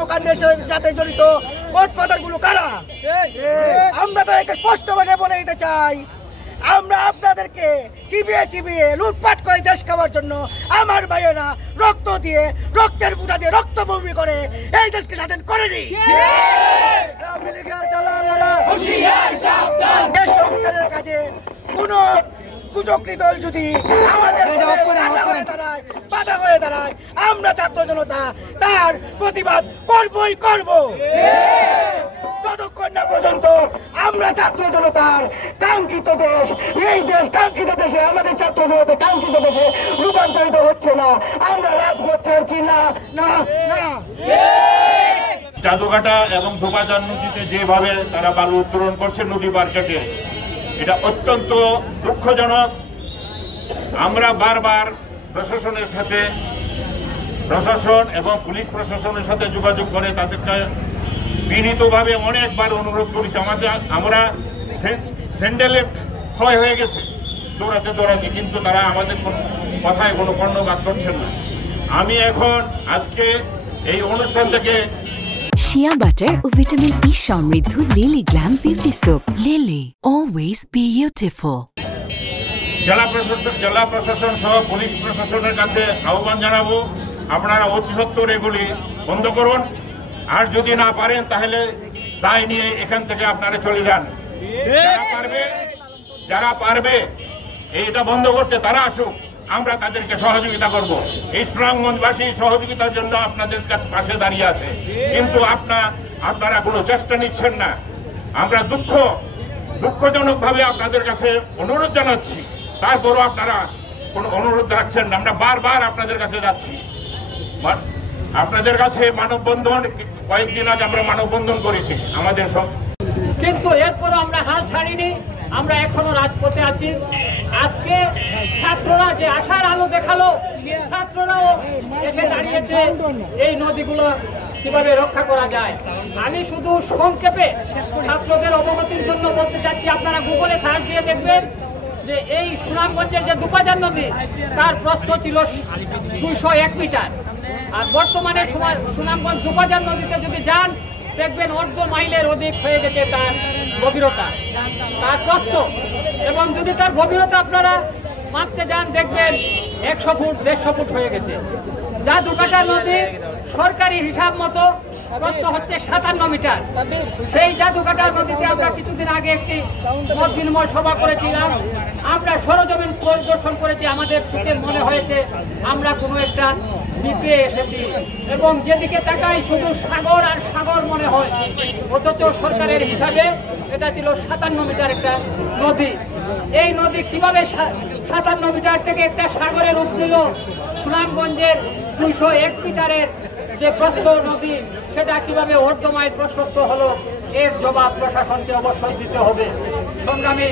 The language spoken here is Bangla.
কর্মকাণ্ডের সাথে জড়িত গডফাদার গুলো কারা? আমরা তাদেরকে স্পষ্ট ভাষায় বলে দিতে চাই, আমরা আপনাদেরকে চিবিয়ে লুটপাট করে দেশ খাওয়ার জন্য আমার ভাইয়েরা রক্ত দিয়ে, রক্তের ফুটা দিয়ে রক্তভূমি করে এই দেশকে স্বাধীন করেনি। দেশ সংস্কারের কাজে কোন কুচক্রী দল যদি আমাদের বাধা হয়ে দাঁড়ায়, আমরা ছাত্র জনতা তার প্রতিবাদ করবই করব। ততক্ষণ না পর্যন্ত আমরা ছাত্র জনতার কাঙ্ক্ষিত দেশ, এই দেশ কাঙ্ক্ষিত দেশে, আমাদের ছাত্র জনতা কাঙ্ক্ষিত দেশে রূপান্তরিত হচ্ছে না, আমরা রাজপথ ছাড়ছি না না না। জাদুঘাটা এবং ধোপাজান নদীতে যেভাবে তারা বালু উত্তোলন করছে নদী পার কেটে, এটা অত্যন্ত দুঃখজনক। আমরা বারবার প্রশাসনের সাথে, প্রশাসন এবং পুলিশ প্রশাসনের সাথে যোগাযোগ করে তাদেরকে বিনীতভাবে অনেকবার অনুরোধ করেছি। আমরা স্যান্ডেলে ক্ষয় হয়ে গেছে দৌড়াতে, কিন্তু তারা আমাদের কথায় কোনো কর্ণপাত করছেন না। আমি এখন আজকে এই অনুষ্ঠান থেকে শিয়া বাটার ও ভিটামিন ই সমৃদ্ধ lily glam beauty soap. Lily, always beautiful. জেলা প্রশাসন সহ পুলিশ প্রশাসনের কাছে আহ্বান জানাবো, আপনারা অতি সত্বর এগুলি বন্ধ করুন। আর যদি না পারেন তাহলে দায় নিয়ে এখান থেকে আপনারা চলে যান। যারা পারবে এইটা বন্ধ করতে তারা আসুক, আমরা তাদেরকে সহযোগিতা করব। এই সুনামগঞ্জবাসী সহযোগিতার জন্য আপনাদের কাছে পাশে দাঁড়িয়ে আছে, কিন্তু আপনারা কোনো চেষ্টা নিচ্ছেন না। আমরা দুঃখজনকভাবে আপনাদের কাছে অনুরোধ জানাচ্ছি, তারপরও আপনারা কোনো অনুরোধ রাখছেন না। আমরা বারবার আপনাদের কাছে যাচ্ছি, আপনাদের কাছে মানববন্ধন, কয়েকদিন আগে আমরা মানববন্ধন করেছি আমাদের সব, কিন্তু এরপরও আমরা হাল ছাড়িনি, আমরা এখনো রাজপথে আছি। আজকে ছাত্ররা যে আশার আলো দেখালো, ছাত্ররাও এসে দাঁড়িয়েছে এই নদীগুলো কিভাবে রক্ষা করা যায়। আমি শুধু সংক্ষেপে ছাত্রদের অবগতির জন্য বলতে চাচ্ছি, আপনারা গুগলে সার্চ দিয়ে দেখবেন যে এই সুনামগঞ্জের যে ধোপাজান নদী, তার প্রস্থ ছিল 201 মিটার। আর বর্তমানে সুনামগঞ্জ ধোপাজান নদীতে যদি যান, দেখবেন অর্ধ মাইলের অধিক হয়ে গেছে তার গভীরতা, তার প্রস্থ। এবং যদি তার গভীরতা আপনারা মাপতে যান, দেখবেন 100 ফুট 150 ফুট হয়ে গেছে। জাদুঘাটা নদী সরকারি হিসাব মতো প্রস্থ হচ্ছে 57 মিটার। সেই জাদুঘাটা নদীতে আমরা কিছুদিন আগে একটি মত বিনিময় সভা করেছিলাম। আমরা সরজমিন পরিদর্শন করেছি, আমাদের চোখে মনে হয়েছে আমরা কোনো একটা দ্বীপে এসেছি, এবং যেদিকে তাকাই শুধু সাগর আর সাগর মনে হয়, অথচ সরকারের হিসাবে এটা ছিল 57 মিটার একটা নদী। এই নদী কিভাবে 57 মিটার থেকে একটা সাগরের রূপ নিল? সুনামগঞ্জের 201 মিটারের যে প্রস্থ নদী, সেটা কিভাবে অর্ধমাইল প্রশস্ত হলো? এর জবাব প্রশাসনকে অবশ্যই দিতে হবে। সংগ্রামী